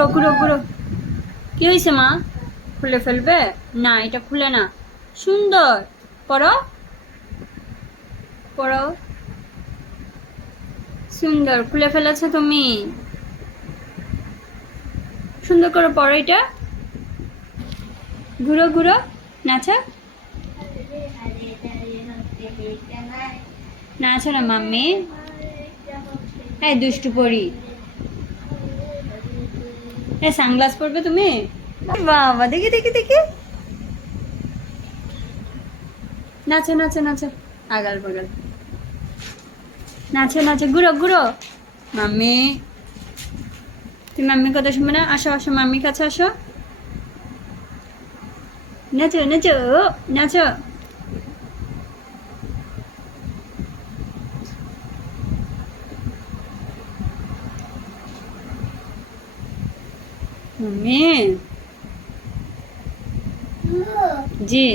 ঘুরো ঘুরো ঘুরো। কি হয়েছে মা? খুলে ফেলবে না, এটা খুলে না। সুন্দর। পড়ো পড়ো। সুন্দর খুলে ফেলেছো তুমি। সুন্দর করে পড়ো এটা। ঘুরো ঘুরো। নাচো নাচো না মাম্মি। এই দুষ্টু পড়ি। এই সানগ্লাস পরবে তুমি? বাবা দেখি দেখি দেখি। নাচো নাচো নাচো। আগাল বাগাল। নাচো নাচো ঘুরো ঘুরো। মাম্মি, তুমি মাম্মির কথা শুনবে না? আসো আসো মাম্মির কাছে আসো। নাচো নাচো নাচো। মাম্মি। জি,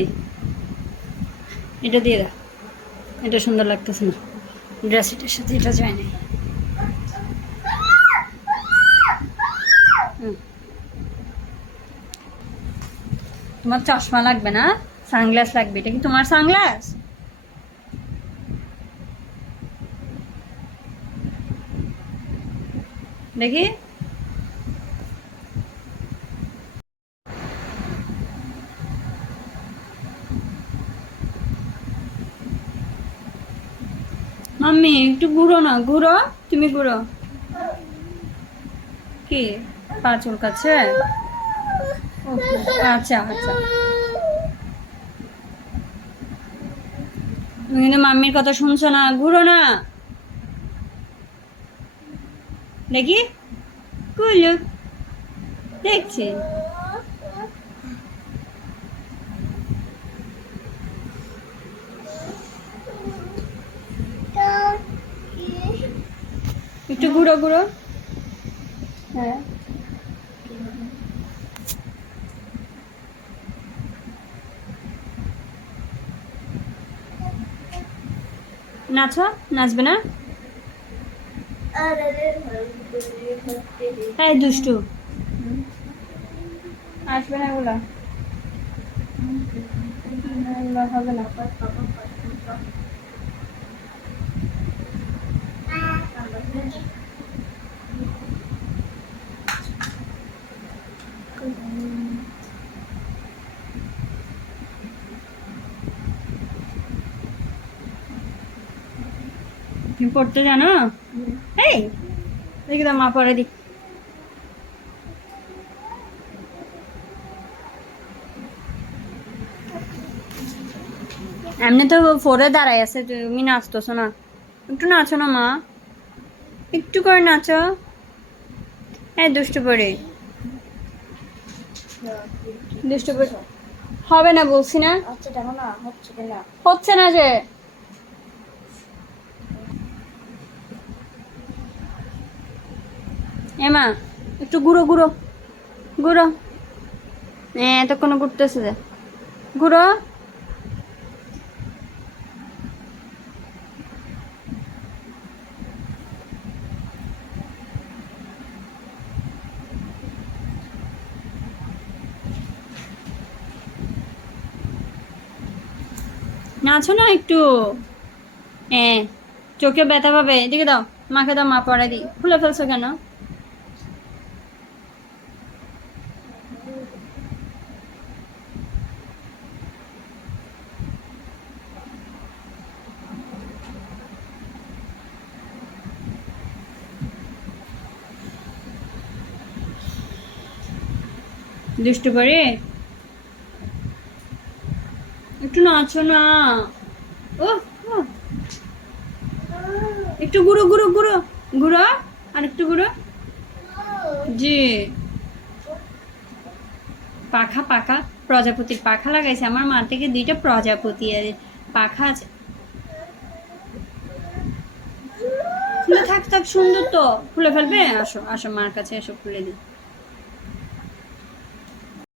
এটা দিয়ে দাও। এটা সুন্দর লাগতেছে না, ড্রেস এটার সাথে এটা যায় না। তোমার চশমা লাগবে না, সানগ্লাস লাগবে। এটা কি তোমার সানগ্লাস? দেখি। মাম্মি একটু ঘুরো না, ঘুরো। তুমি ঘুরো। কি পা চুলকাচ্ছে? আচ্ছা আচ্ছা। তুমি কিন্তু মাম্মির কথা শুনছো না, ঘুরো না। দেখি। কুলু। দেখছি। একটু ঘুরো ঘুরো। হ্যাঁ। নাচো। নাচবে না? হ্যাঁ দুষ্টু। আসবে না এগুলা। হবে না। তুমি পড়তে জানো? এই দেখি তো মা পড়ে দিক। এমনি তো ফোরে দাঁড়াই আছে, তুমি নাচতেছো না। একটু নাচো না মা, একটু করে নাচো। হ্যাঁ দুষ্টু পড়ে। দুষ্টু পড়ে হবে না বলছি না। হচ্ছে না যে। এমা একটু ঘুরো ঘুরো ঘুরো। হ্যাঁ এতক্ষণ ঘুরতেছে যে। ঘুরো। নাচো না একটু। হ্যাঁ চোখে ব্যথা পাবে, এদিকে দাও। মাকে দাও, মা পড়াই দিই। খুলে ফেলছো কেন? দুষ্টু করে। একটু নাচো না। ও ও, একটু ঘুরো ঘুরো ঘুরো ঘুরো। আর একটু ঘুরো। জি। পাখা পাখা, প্রজাপতির পাখা লাগাইছে আমার মা, থেকে দুইটা প্রজাপতি আর পাখা আছে। খুলে থাক থাক, সুন্দর তো। খুলে ফেলবে? আসো আসো মার কাছে এসো, খুলে দিই।